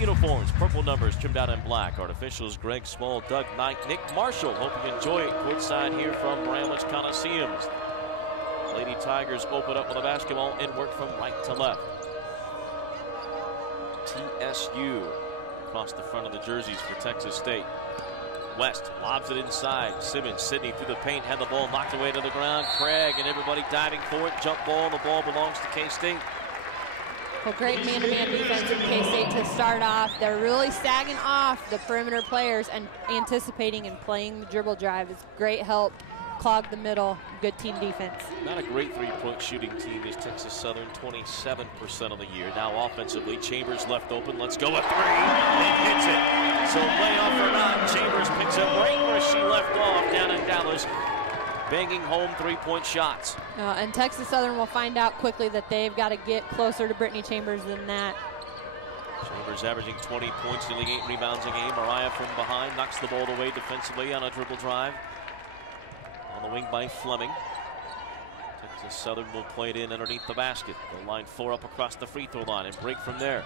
Uniforms, purple numbers trimmed out in black. Artificials, Greg Small, Doug Knight, Nick Marshall. Hope you enjoy it. Courtside here from Bramlage Coliseums. Lady Tigers open up with a basketball and work from right to left. TSU across the front of the jerseys for Texas State. West lobs it inside. Simmons, Sidney through the paint, had the ball knocked away to the ground. Craig and everybody diving for it. Jump ball. The ball belongs to K-State. Well, great man-to-man defense from K-State to start off. They're really sagging off the perimeter players and anticipating and playing the dribble drive. It's great help. Clog the middle. Good team defense. Not a great three-point shooting team is Texas Southern, 27% of the year. Now offensively, Chambers left open. Let's go a three. And hits it. So playoff or not, Chambers picks up right where she left off down in Dallas. Banging home three-point shots. And Texas Southern will find out quickly that they've got to get closer to Brittany Chambers than that. Chambers averaging 20 points, nearly 8 rebounds a game. Mariah from behind knocks the ball away defensively on a dribble drive. On the wing by Fleming. Texas Southern will play it in underneath the basket. They'll line 4 up across the free throw line and break from there.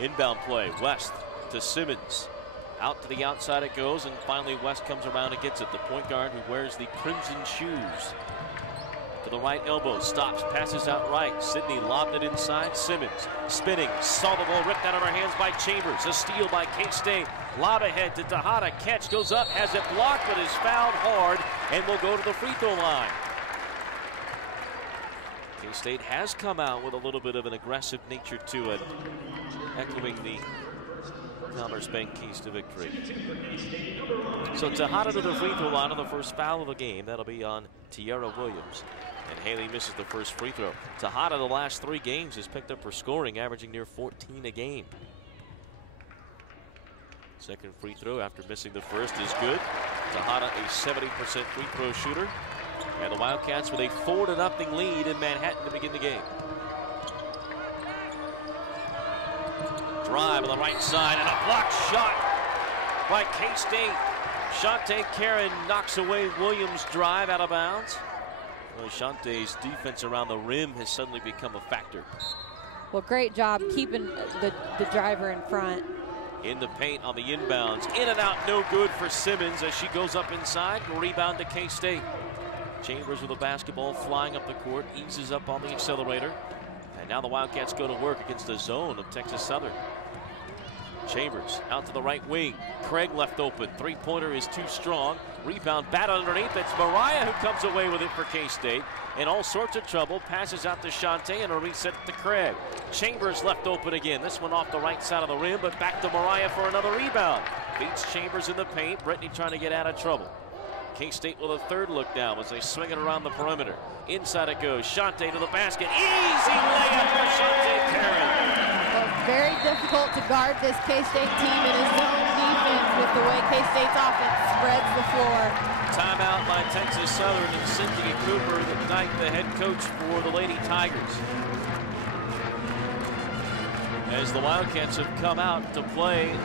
Inbound play, West to Simmons. Out to the outside it goes, and finally West comes around and gets it. The point guard who wears the crimson shoes. To the right elbow, stops, passes out right. Sidney lobbed it inside. Simmons spinning, saw the ball ripped out of her hands by Chambers. A steal by K-State. Lob ahead to Tejada. Catch goes up, has it blocked, but is fouled hard and will go to the free throw line. K-State has come out with a little bit of an aggressive nature to it, echoing the Commerce Bank keys to victory. So Tejada to the free throw line on the first foul of the game. That'll be on Tiara Williams. And Haley misses the first free throw. Tejada the last 3 games has picked up her scoring, averaging near 14 a game. Second free throw after missing the first is good. Tejada a 70% free throw shooter. And the Wildcats with a 4-0 lead in Manhattan to begin the game. Drive on the right side and a blocked shot by K-State. Shante Karen knocks away Williams' drive out of bounds. Well, Shantae's defense around the rim has suddenly become a factor. Well, great job keeping the driver in front. In the paint on the inbounds. In and out, no good for Simmons as she goes up inside. Rebound to K-State. Chambers with the basketball flying up the court, eases up on the accelerator. And now the Wildcats go to work against the zone of Texas Southern. Chambers out to the right wing. Craig left open. Three-pointer is too strong. Rebound batted underneath. It's Mariah who comes away with it for K-State. In all sorts of trouble. Passes out to Shante and a reset to Craig. Chambers left open again. This one off the right side of the rim, but back to Mariah for another rebound. Beats Chambers in the paint. Brittany trying to get out of trouble. K-State with a third look now as they swing it around the perimeter. Inside it goes. Shante to the basket. Easy layup for Shante Karen. Well, very difficult to guard this K-State team in a zone defense with the way K-State's offense spreads the floor. Timeout by Texas Southern and Cynthia Cooper, the head coach for the Lady Tigers. As the Wildcats have come out to play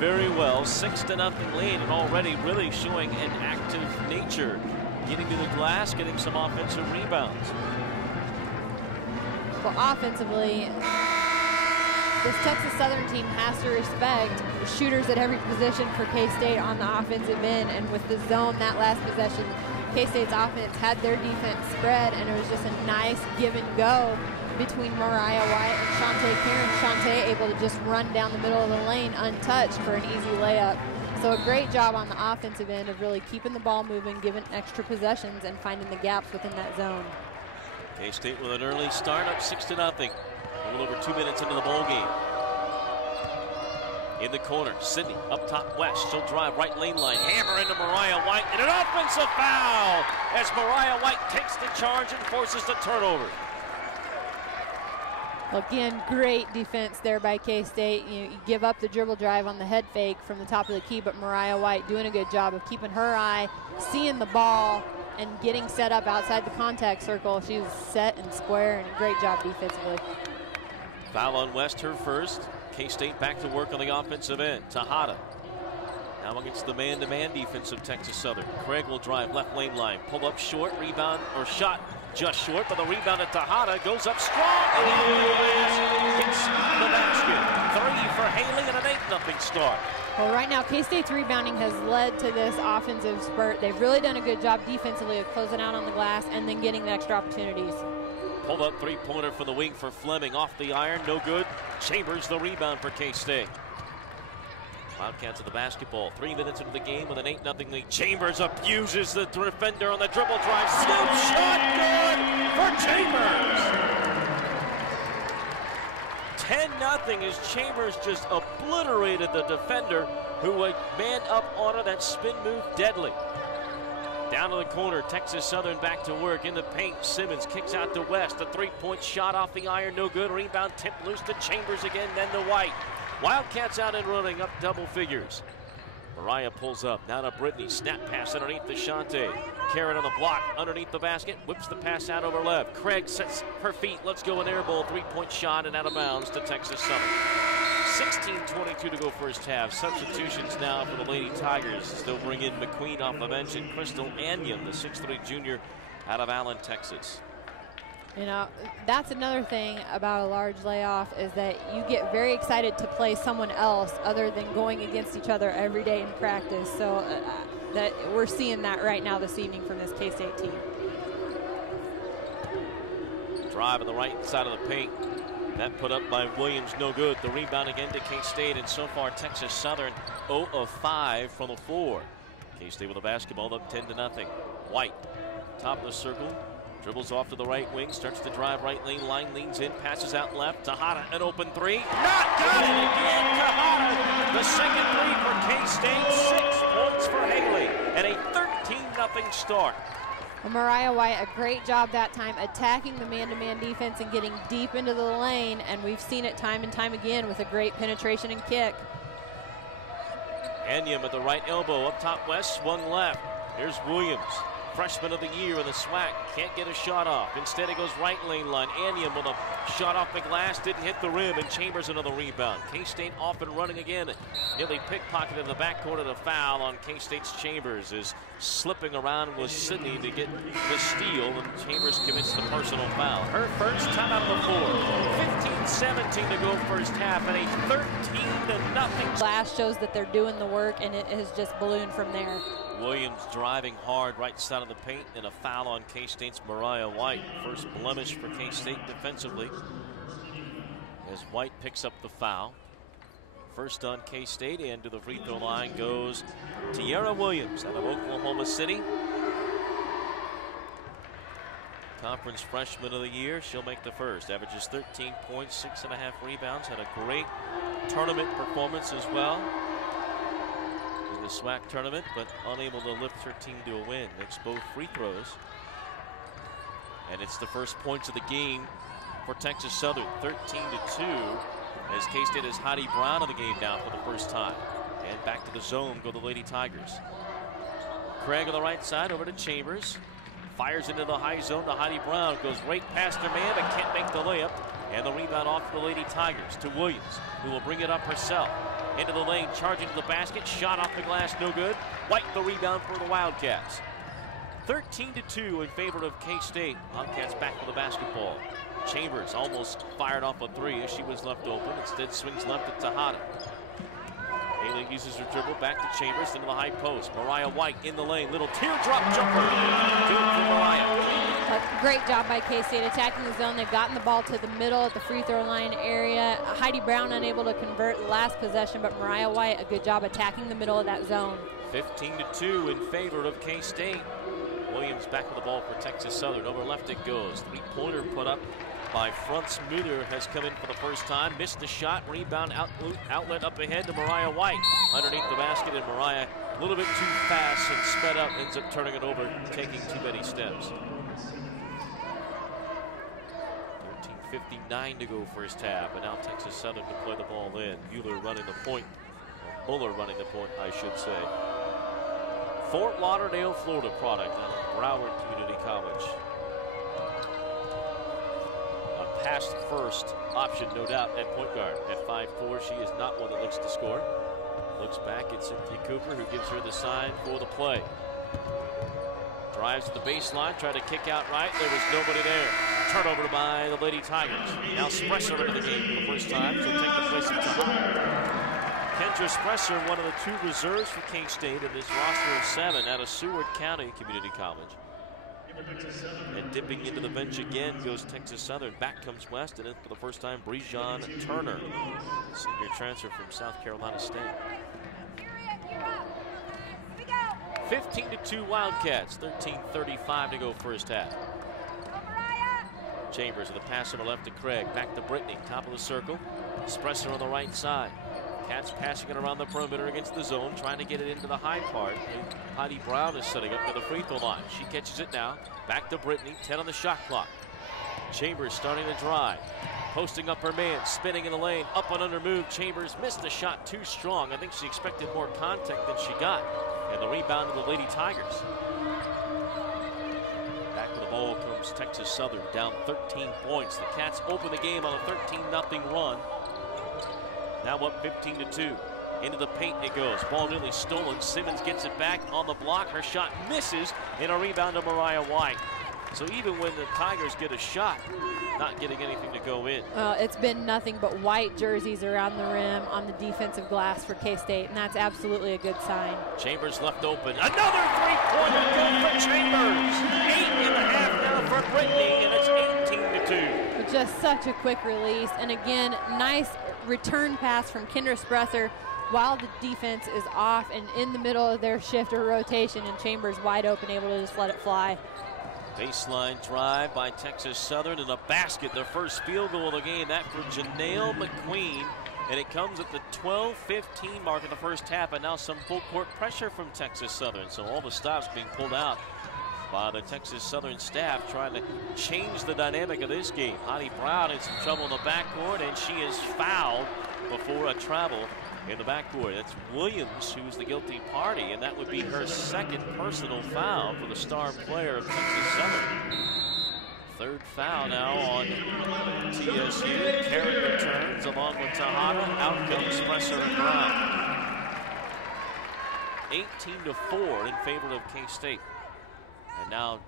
very well, 6-0 lead, and already really showing an active nature. Getting to the glass, getting some offensive rebounds. Well, offensively, this Texas Southern team has to respect the shooters at every position for K-State on the offensive end, and with the zone that last possession, K-State's offense had their defense spread, and it was just a nice give and go between Mariah White and Shante Karen. Shante able to just run down the middle of the lane untouched for an easy layup. So a great job on the offensive end of really keeping the ball moving, giving extra possessions, and finding the gaps within that zone. K-State with an early start, up 6-0. A little over 2 minutes into the ball game. In the corner, Sidney up top West. She'll drive right lane line, hammer into Mariah White, and an offensive foul as Mariah White takes the charge and forces the turnover. Again, great defense there by K-State. You give up the dribble drive on the head fake from the top of the key, but Mariah White doing a good job of keeping her eye, seeing the ball, and getting set up outside the contact circle. She was set and square, and great job defensively. Foul on West, her first. K-State back to work on the offensive end. Tejada now against the man-to-man defense of Texas Southern. Craig will drive left lane line, pull up short, rebound, or shot just short, but the rebound at Tejada goes up strong. And hits the basket. three for Haley and an 8-0 start. Well, right now, K-State's rebounding has led to this offensive spurt. They've really done a good job defensively of closing out on the glass and then getting the extra opportunities. Pulled up three-pointer from the wing for Fleming. Off the iron, no good. Chambers the rebound for K-State. Wildcats of the basketball. 3 minutes into the game with an 8-0 lead. Chambers abuses the defender on the dribble drive. Scoop shot, good for Chambers. 10-0 as Chambers just obliterated the defender who went man up on her. That spin move, deadly. Down to the corner, Texas Southern back to work in the paint. Simmons kicks out to West. A three-point shot off the iron, no good. Rebound tipped loose to Chambers again, then to White. Wildcats out and running up double figures. Mariah pulls up, now to Brittany. Snap pass underneath the Shante. Carrot on the block, underneath the basket. Whips the pass out over left. Craig sets her feet. Let's go an air ball. Three-point shot and out of bounds to Texas Southern. 16:22 to go first half. Substitutions now for the Lady Tigers. Still bring in McQueen off the bench and Crystal Anion, the 6'3" junior out of Allen, Texas. You know, that's another thing about a large layoff is that you get very excited to play someone else other than going against each other every day in practice. So that we're seeing that right now this evening from this K-State team. Drive on the right side of the paint. That put up by Williams, no good. The rebound again to K-State, and so far Texas Southern 0 of 5 from the floor. K-State with the basketball up 10-0. White, top of the circle. Dribbles off to the right wing, starts to drive right lane, line leans in, passes out left. Tejada, an open three. Not got it again, Tejada. The second three for K-State, 6 points for Haley, and a 13-0 start. Well, Mariah White, a great job that time attacking the man-to-man defense and getting deep into the lane, and we've seen it time and time again with a great penetration and kick. Anium at the right elbow, up top West, swung left. Here's Williams. Freshman of the year in the SWAC, can't get a shot off. Instead it goes right lane line. Anium with a shot off the glass, didn't hit the rim, and Chambers another rebound. K-State off and running again. Nearly pickpocketed in the backcourt of the foul on K-State's Chambers is slipping around with Sydney to get the steal, and Chambers commits the personal foul. Her first time out of the floor. 15-17 to go first half, and a 13-0. Glass shows that they're doing the work, and it has just ballooned from there. Williams driving hard right side of the paint, and a foul on K-State's Mariah White. First blemish for K-State defensively as White picks up the foul. First on K-State, and to the free throw line goes Tiara Williams out of Oklahoma City. Conference freshman of the year, she'll make the first. Averages 13 points, 6.5 rebounds, had a great tournament performance as well in the SWAC tournament, but unable to lift her team to a win. Makes both free throws. And it's the first points of the game for Texas Southern, 13-2, as K-State has Heidi Brown in the game now for the first time. And back to the zone go the Lady Tigers. Craig on the right side over to Chambers. Fires into the high zone to Heidi Brown. Goes right past her man, but can't make the layup. And the rebound off the Lady Tigers to Williams, who will bring it up herself. Into the lane, charging to the basket. Shot off the glass, no good. White the rebound for the Wildcats. 13-2 in favor of K-State. Wildcats back with the basketball. Chambers almost fired off a three as she was left open. Instead swings left at Tejada. Haley uses her dribble back to Chambers into the high post. Mariah White in the lane. Little teardrop jumper. Good for Mariah. A great job by K-State attacking the zone. They've gotten the ball to the middle at the free throw line area. Heidi Brown unable to convert last possession, but Mariah White a good job attacking the middle of that zone. 15-2 in favor of K-State. Williams back with the ball for Texas Southern. Over left it goes. Three-pointer put up by Frantz Mutter has come in for the first time. Missed the shot. Rebound outlet up ahead to Mariah White. Underneath the basket, and Mariah a little bit too fast and sped up. Ends up turning it over, taking too many steps. 13:59 to go first half, and now Texas Southern to play the ball in. Mueller running the point. Or Muller running the point, I should say. Fort Lauderdale, Florida product out of Broward Community College. A past first option, no doubt, at point guard. At 5'4", she is not one that looks to score. Looks back at Cynthia Cooper, who gives her the sign for the play. Drives to the baseline, tried to kick out right. There was nobody there. Turnover by the Lady Tigers. Now Spresser into the game for the first time. She'll take the place of Tahada. Kendra Spresser, one of the 2 reserves for K-State in this roster of 7 out of Seward County Community College. And dipping into the bench again goes Texas Southern. Back comes West, and in for the first time, Brejon Turner, senior transfer from South Carolina State. 15-2 Wildcats, 13:35 to go first half. Chambers with a pass on the left to Craig. Back to Brittany, top of the circle. Spresser on the right side. Cats passing it around the perimeter against the zone, trying to get it into the high part. And Heidi Brown is setting up for the free throw line. She catches it now. Back to Brittany, 10 on the shot clock. Chambers starting to drive. Posting up her man, spinning in the lane, up and under move. Chambers missed the shot too strong. I think she expected more contact than she got. And the rebound to the Lady Tigers. Back with the ball comes Texas Southern, down 13 points. The Cats open the game on a 13-0 run. Now up 15-2. Into the paint it goes. Ball nearly stolen. Simmons gets it back on the block. Her shot misses, and a rebound to Mariah White. So even when the Tigers get a shot, not getting anything to go in. It's been nothing but white jerseys around the rim on the defensive glass for K-State, and that's absolutely a good sign. Chambers left open. Another three-pointer good for Chambers. 8.5 now for Brittany, and it's 18-2. Just such a quick release, and again, nice return pass from Kendra Spresser while the defense is off and in the middle of their shift or rotation, and Chambers wide open, able to just let it fly. Baseline drive by Texas Southern and a basket, their first field goal of the game. That for Janelle McQueen, and it comes at the 12:15 mark of the first half, and now some full court pressure from Texas Southern. So all the stops being pulled out by the Texas Southern staff, trying to change the dynamic of this game. Heidi Brown in some trouble in the backcourt, and she is fouled before a travel in the backcourt. It's Williams who's the guilty party, and that would be her second personal foul for the star player of Texas Southern. Third foul now on TSU. Karen returns along with Tahada. Out comes Spresser and Brown. 18-4 in favor of K-State. And now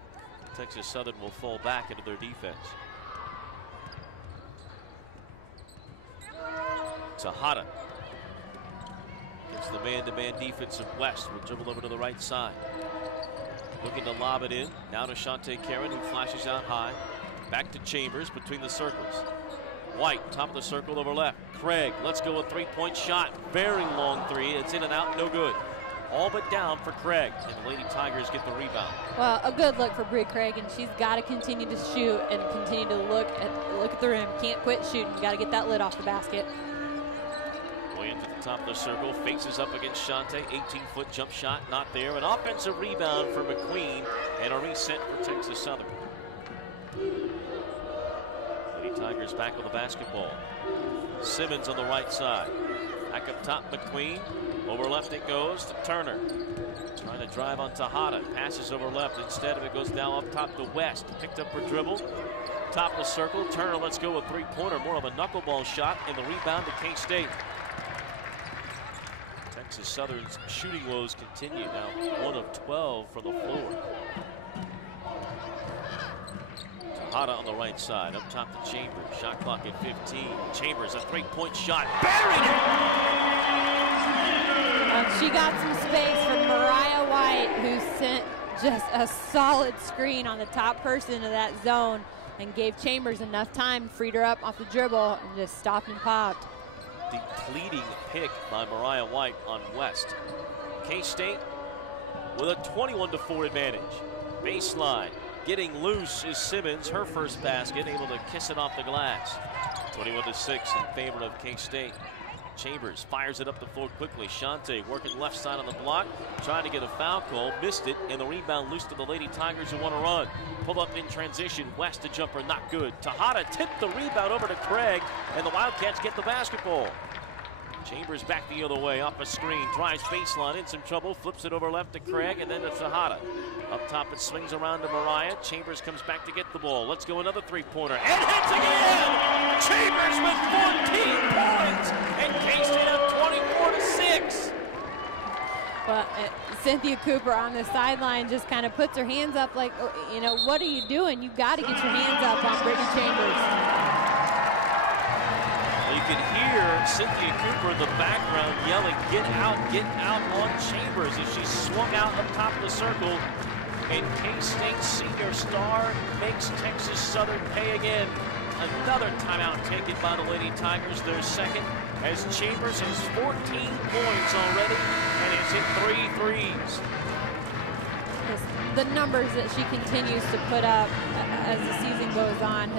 Texas Southern will fall back into their defense. Tahada gets the man-to-man defense of West. Will dribble over to the right side. Looking to lob it in. Now to Shantae Karen, who flashes out high. Back to Chambers between the circles. White, top of the circle over left. Craig, let's go, a three-point shot. Very long three. It's in and out, no good. All but down for Craig, and the Lady Tigers get the rebound. Well, a good look for Brie Craig, and she's got to continue to shoot and continue to look at the rim. Can't quit shooting. Got to get that lid off the basket. Williams at the top of the circle, faces up against Shantae. 18-foot jump shot, not there. An offensive rebound for McQueen, and a reset for Texas Southern. Lady Tigers back with the basketball. Simmons on the right side. Back up top, McQueen. Over left it goes to Turner. Trying to drive on Tahada. Passes over left. Instead of it goes down up top to West. Picked up her dribble. Top of the circle. Turner, let's go, a three-pointer. More of a knuckleball shot, and the rebound to K-State. Texas Southern's shooting woes continue. Now 1 of 12 from the floor. Tahada on the right side. Up top to Chambers. Shot clock at 15. Chambers, a three-point shot. Buried it! She got some space from Mariah White, who sent just a solid screen on the top person of that zone and gave Chambers enough time, freed her up off the dribble, and just stopped and popped. Depleting pick by Mariah White on West. K-State with a 21-4 advantage. Baseline. Getting loose is Simmons, her first basket, able to kiss it off the glass. 21-6 in favor of K-State. Chambers fires it up the floor quickly. Shantae working left side on the block, trying to get a foul call, missed it, and the rebound loose to the Lady Tigers who want to run. Pull up in transition, West to jumper, not good. Tahada tipped the rebound over to Craig, and the Wildcats get the basketball. Chambers back the other way, off a screen, drives baseline, in some trouble, flips it over left to Craig, and then to Tahada. Up top, it swings around to Mariah. Chambers comes back to get the ball. Let's go, another three-pointer, and hits again! Chambers with 14 points, and K-State up 24-6. Well, Cynthia Cooper on the sideline just kind of puts her hands up like, oh, you know, what are you doing? You've got to get your hands up on Brittany Chambers. You can hear Cynthia Cooper in the background yelling, get out on Chambers as she swung out up top of the circle. And K-State senior star makes Texas Southern pay again. Another timeout taken by the Lady Tigers, their second, as Chambers has 14 points already and has hit 3 threes. Yes, the numbers that she continues to put up as the season goes on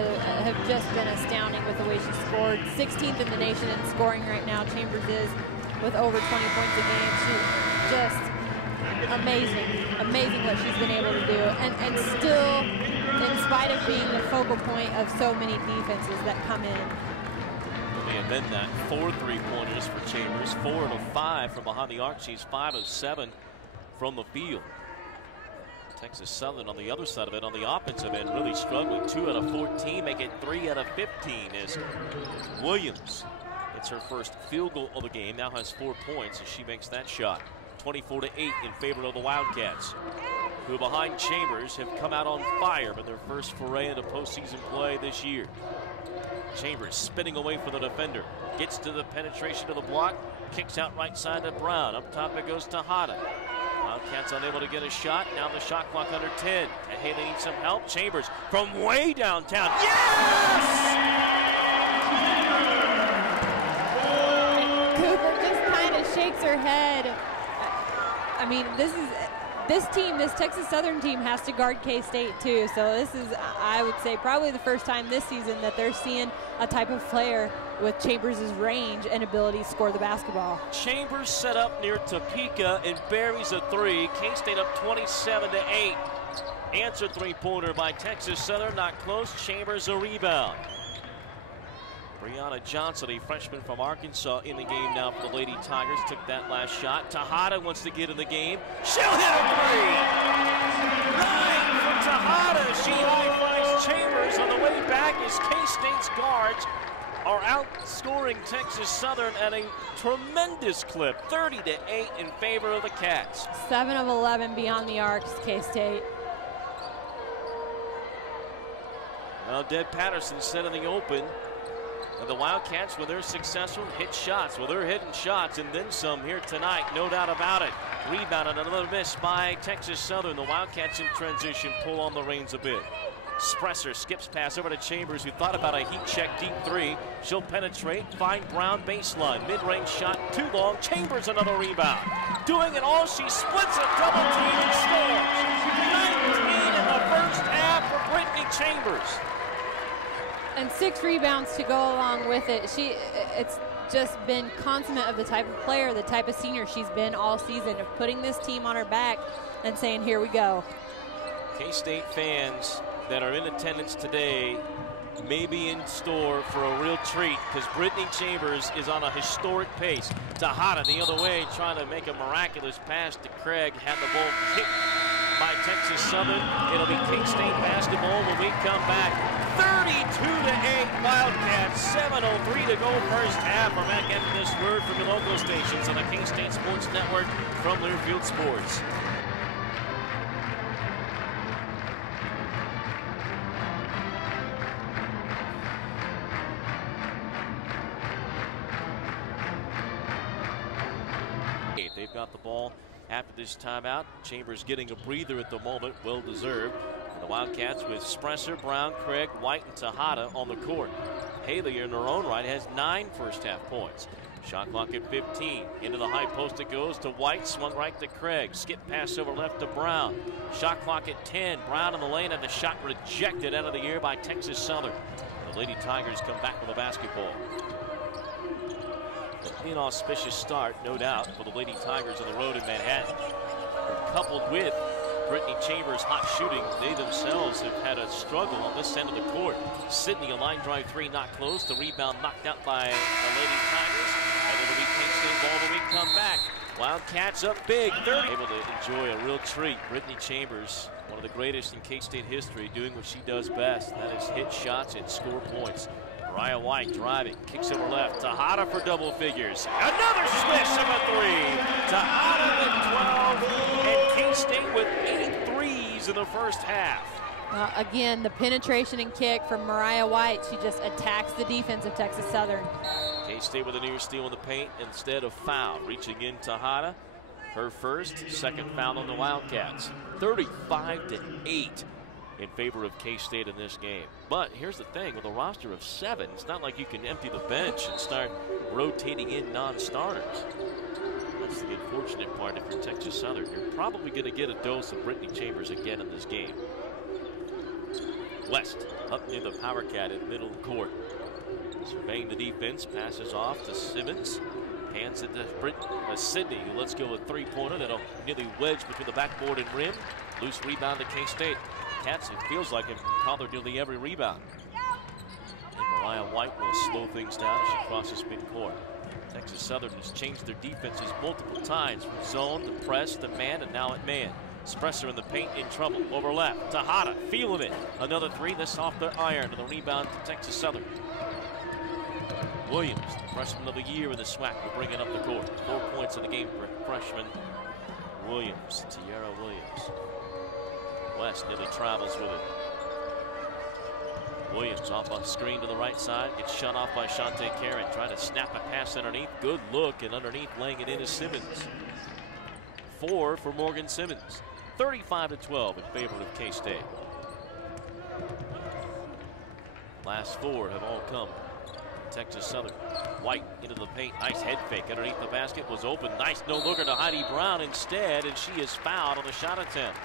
have just been astounding with the way she scored. 16th in the nation in scoring right now, Chambers is, with over 20 points a game. She's just amazing what she's been able to do. And still, in spite of being the focal point of so many defenses that come in. And then that 4 3-pointers for Chambers, 4 of 5 from behind the arc. She's 5 of 7 from the field. Texas Southern on the other side of it, on the offensive end, really struggling. 2 out of 14, make it 3 out of 15 as Williams hits her first field goal of the game. Now has 4 points as she makes that shot. 24-8 in favor of the Wildcats, who behind Chambers have come out on fire in their first foray into postseason play this year. Chambers spinning away from the defender, gets to the penetration of the block, kicks out right side to Brown. Up top it goes to Hada. Wildcats unable to get a shot. Now the shot clock under 10. And Haley needs some help. Chambers from way downtown. Yes! Cooper just kind of shakes her head. I mean, this Texas Southern team has to guard K-State too. So this is, I would say, probably the first time this season that they're seeing a type of player with Chambers' range and ability to score the basketball. Chambers set up near Topeka and buries a 3. K-State up 27-8. Answer 3-pointer by Texas Southern, not close. Chambers a rebound. Brianna Johnson, a freshman from Arkansas, in the game now for the Lady Tigers. Took that last shot. Tejada wants to get in the game. She'll hit a 3! 9 for Tejada. She high-fives Chambers on the way back as K-State's guards are outscoring Texas Southern at a tremendous clip. 30-8 in favor of the Cats. 7 of 11 beyond the arcs, K-State. Well, Deb Patterson set in the open. And the Wildcats, when they're successful, hit shots. Well, they're hitting shots and then some here tonight, no doubt about it. Rebounded, another miss by Texas Southern. The Wildcats in transition pull on the reins a bit. Spresser skips pass over to Chambers, who thought about a heat check deep 3. She'll penetrate, find Brown baseline. Mid-range shot, too long. Chambers another rebound. Doing it all, she splits a double team and scores. 19 in the first half for Brittany Chambers. And 6 rebounds to go along with it. It's just been consummate of the type of player, the type of senior she's been all season, of putting this team on her back and saying, here we go. K-State fans that are in attendance today may be in store for a real treat, because Brittany Chambers is on a historic pace. Tejada the other way, trying to make a miraculous pass to Craig. Had the ball kicked by Texas Southern. It'll be K-State basketball when we come back. 32-8 Wildcats, 7:03 to go first half. We're back after this word from the local stations on the K-State Sports Network from Learfield Sports. They've got the ball after this timeout. Chambers getting a breather at the moment, well deserved. And the Wildcats with Spresser, Brown, Craig, White, and Tejada on the court. Haley in her own right has 9 first half points. Shot clock at 15. Into the high post it goes to White, swung right to Craig. Skip pass over left to Brown. Shot clock at 10. Brown in the lane and the shot rejected out of the air by Texas Southern. The Lady Tigers come back with the basketball. An inauspicious start, no doubt, for the Lady Tigers on the road in Manhattan. Coupled with Brittany Chambers' hot shooting, they themselves have had a struggle on this end of the court. Sydney, a line drive 3 not close. The rebound knocked out by the Lady Tigers. And it'll be K-State ball when we come back. Wildcats up big, 30. Able to enjoy a real treat. Brittany Chambers, one of the greatest in K-State history, doing what she does best. That is hit shots and score points. Mariah White driving, kicks over left. Tejada for double figures. Another swish of a 3. Tejada with 12. K-State with 8 threes in the first half. Again, the penetration and kick from Mariah White. She just attacks the defense of Texas Southern. K-State with a near steal in the paint instead of foul. Reaching in Tejada. Her first, second foul on the Wildcats. 35-8 in favor of K-State in this game. But here's the thing, with a roster of 7, it's not like you can empty the bench and start rotating in non-starters. That's the unfortunate part. If you're Texas Southern, you're probably going to get a dose of Brittany Chambers again in this game. West up near the power cat in middle court. Surveying the defense, passes off to Simmons. Hands it to Sydney, who lets go a three-pointer that'll nearly wedge between the backboard and rim. Loose rebound to K-State. Cats, it feels like, have collared nearly every rebound. And Mariah White will slow things down as she crosses midcourt. Texas Southern has changed their defenses multiple times, from zone to press to man, and now at man. Spresser in the paint, in trouble. Over left, Tejada feeling it. Another three, this off the iron, and the rebound to Texas Southern. Williams, the freshman of the year in the SWAC, will bring it up the court. 4 points in the game for freshman Williams, Tierra Williams. West nearly travels with it. Williams off on screen to the right side, gets shut off by Shantae Karen, trying to snap a pass underneath. Good look, and underneath laying it in is Simmons. 4 for Morgan Simmons. 35-12 in favor of K-State. Last 4 have all come Texas Southern. White into the paint. Nice head fake underneath the basket. Was open. Nice no-looker to Heidi Brown instead, and she is fouled on the shot attempt.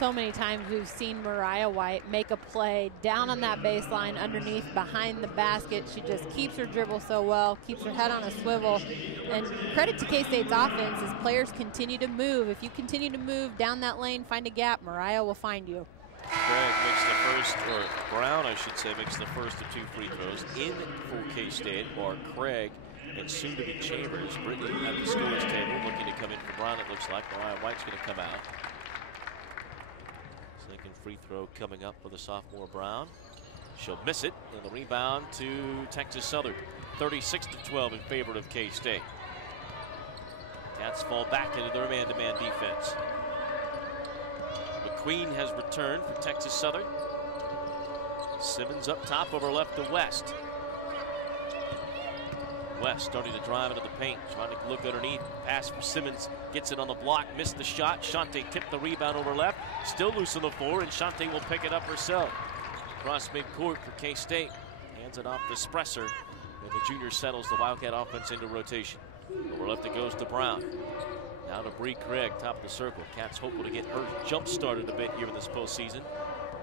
So many times we've seen Mariah White make a play down on that baseline, underneath, behind the basket. She just keeps her dribble so well, keeps her head on a swivel. And credit to K-State's offense as players continue to move. If you continue to move down that lane, find a gap, Mariah will find you. Craig makes the first, or Brown, I should say, makes the first of 2 free throws. In for K-State are Craig and soon-to-be Chambers. Brittany at the scorer's table, looking to come in for Brown, it looks like. Mariah White's going to come out. Second free throw coming up for the sophomore Brown. She'll miss it, and the rebound to Texas Southern. 36-12 in favor of K-State. Cats fall back into their man-to-man defense. McQueen has returned for Texas Southern. Simmons up top, over left to West. West starting to drive into the paint, trying to look underneath. Pass from Simmons, gets it on the block, missed the shot. Shantae tipped the rebound over left, still loose on the floor, and Shantae will pick it up herself. Across midcourt for K-State, hands it off to Spresser, and the junior settles the Wildcat offense into rotation. Over left it goes to Brown. Now to Bree Craig, top of the circle. Cats hopeful to get her jump started a bit here in this postseason.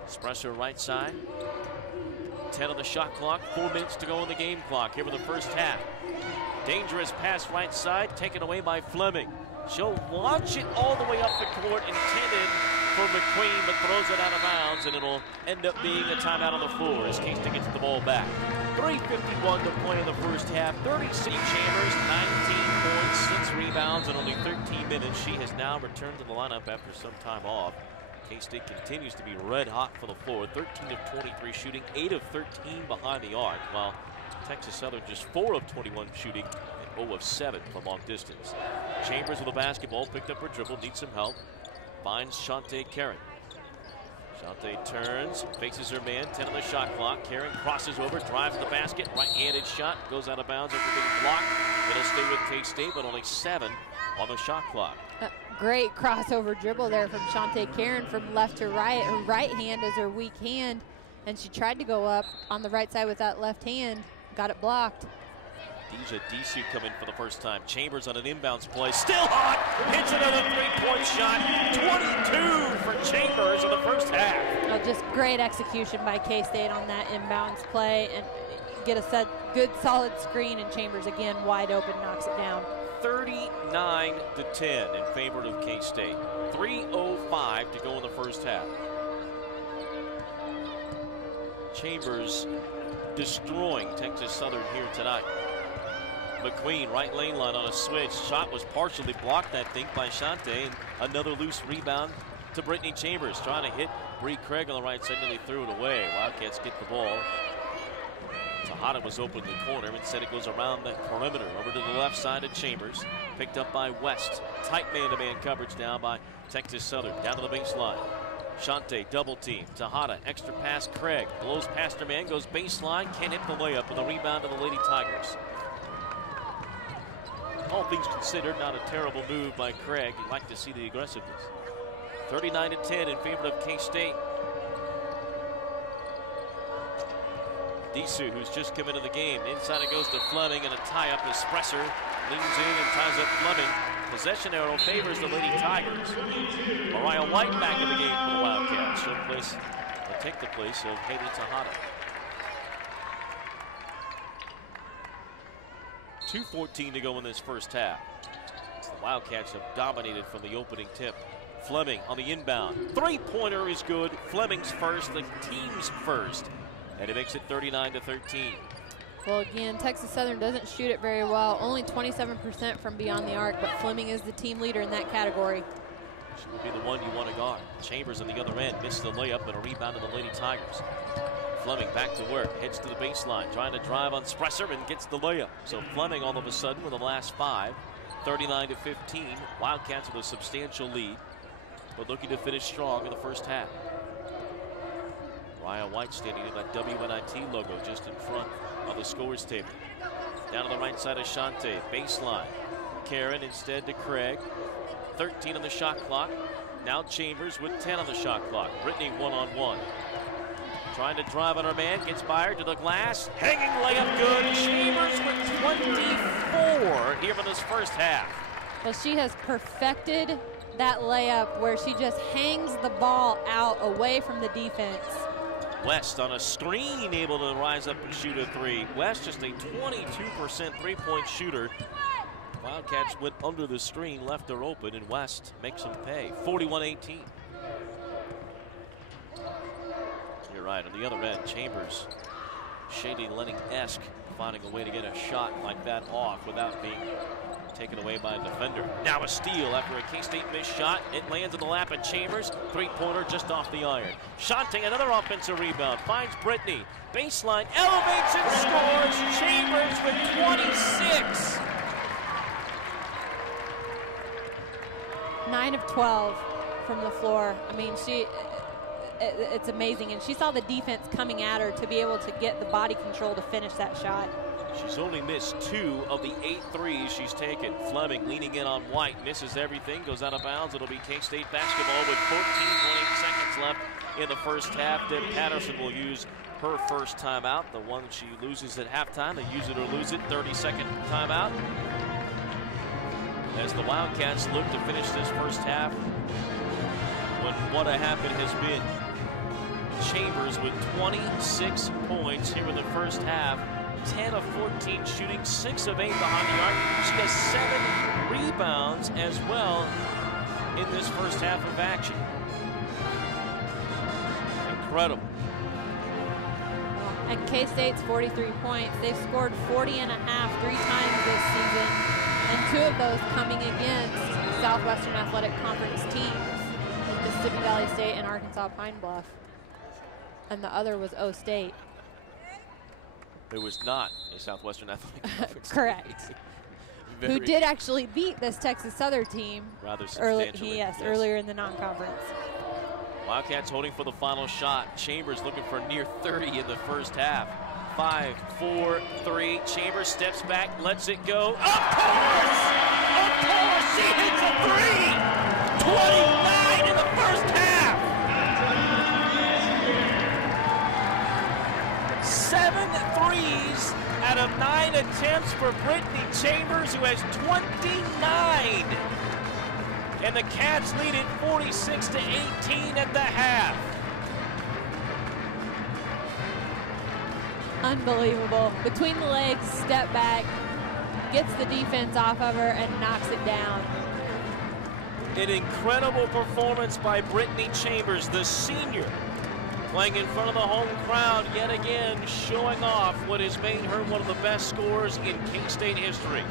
Spresser right side. 10 on the shot clock, 4 minutes to go on the game clock here in the first half. Dangerous pass right side, taken away by Fleming. She'll launch it all the way up the court, intended for McQueen, but throws it out of bounds, and it'll end up being a timeout on the floor as K-State gets the ball back. 3:51 to play in the first half. 36 Chambers, 19 points, 6 rebounds, and only 13 minutes. She has now returned to the lineup after some time off. K-State continues to be red hot for the floor. 13 of 23 shooting, 8 of 13 behind the arc, while Texas Southern just 4 of 21 shooting and 0 of 7 from long distance. Chambers with the basketball, picked up her dribble, needs some help. Finds Shantae Karen. Shantae turns, faces her man, 10 on the shot clock. Karen crosses over, drives the basket, right-handed shot, goes out of bounds after being blocked. It'll stay with K-State, but only 7 on the shot clock. Great crossover dribble there from Shantae Karen from left to right. Her right hand is her weak hand, and she tried to go up on the right side with that left hand, got it blocked. Deja Disu coming for the first time. Chambers on an inbounds play, still hot, hits another three-point shot. 22 for Chambers in the first half. Oh, just great execution by K-State on that inbounds play, and get a good solid screen, and Chambers again wide open, knocks it down. 39-10 in favor of K-State. 3:05 to go in the first half. Chambers destroying Texas Southern here tonight. McQueen, right lane line on a switch. Shot was partially blocked, I think, by Shantae. And another loose rebound to Brittany Chambers. Trying to hit Bree Craig on the right side, and they threw it away. Wildcats get the ball. Tejada was open in the corner. Instead, it goes around the perimeter over to the left side of Chambers. Picked up by West. Tight man-to-man coverage now by Texas Southern. Down to the baseline. Shante double team. Tejada extra pass. Craig blows past her man, goes baseline, can't hit the layup, and the rebound to the Lady Tigers. All things considered, not a terrible move by Craig. You'd like to see the aggressiveness. 39-10 in favor of K-State. Disu, who's just come into the game. Inside it goes to Fleming, and a tie-up as Spresser leans in and ties up Fleming. Possession arrow favors the Lady Tigers. Mariah White back in the game for the Wildcats. She'll take the place of Haley Tejada. 2:14 to go in this first half. The Wildcats have dominated from the opening tip. Fleming on the inbound. Three-pointer is good. Fleming's first, the team's first. And it makes it 39-13. Well, again, Texas Southern doesn't shoot it very well. Only 27% from beyond the arc, but Fleming is the team leader in that category. She will be the one you want to guard. Chambers on the other end misses the layup, and a rebound to the Lady Tigers. Fleming back to work, heads to the baseline, trying to drive on Spresser and gets the layup. So Fleming all of a sudden with the last 5, 39-15. Wildcats with a substantial lead, but looking to finish strong in the first half. Mariah White standing in that WNIT logo just in front of the scorers table. Down to the right side of Shante, baseline. Karen instead to Craig. 13 on the shot clock. Now Chambers with 10 on the shot clock. Brittany one-on-one. Trying to drive on her man, gets by her to the glass. Hanging layup good. Chambers with 24 here for this first half. Well, she has perfected that layup where she just hangs the ball out away from the defense. West on a screen, able to rise up and shoot a three. West just a 22% three-point shooter. Wildcats went under the screen, left her open, and West makes them pay. 41-18. You're right, on the other end, Chambers, Shady Lenning-esque, finding a way to get a shot like that off without being taken away by a defender. Now a steal after a K-State missed shot. It lands in the lap of Chambers. Three-pointer just off the iron. Shante, another offensive rebound. Finds Brittany. Baseline, elevates and scores. Chambers with 26. 9 of 12 from the floor. I mean, it's amazing. And she saw the defense coming at her to be able to get the body control to finish that shot. She's only missed 2 of the 8 threes she's taken. Fleming leaning in on White, misses everything, goes out of bounds. It'll be K-State basketball with 14.8 seconds left in the first half. Deb Patterson will use her first timeout, the one she loses at halftime. They use it or lose it, 30-second timeout. As the Wildcats look to finish this first half, when what a half it has been. Chambers with 26 points here in the first half. 10 of 14 shooting, 6 of 8 behind the arc. She has 7 rebounds as well in this first half of action. Incredible. And K-State's 43 points. They've scored 40 and a half 3 times this season, and 2 of those coming against Southwestern Athletic Conference teams, Mississippi Valley State and Arkansas Pine Bluff. And the other was O State. It was not a Southwestern Athletic Conference. Correct. Who did actually beat this Texas Southern team rather substantially. yes, earlier in the non-conference. Wildcats holding for the final shot. Chambers looking for near 30 in the first half. 5, 4, 3. Chambers steps back, lets it go. Of course! Of course! She hits a 3! 29 in the first half! 7 threes out of 9 attempts for Brittany Chambers, who has 29. And the Cats lead it 46-18 at the half. Unbelievable. Between the legs, step back, gets the defense off of her, and knocks it down. An incredible performance by Brittany Chambers, the senior, playing in front of the home crowd yet again, showing off what has made her one of the best scorers in K-State history.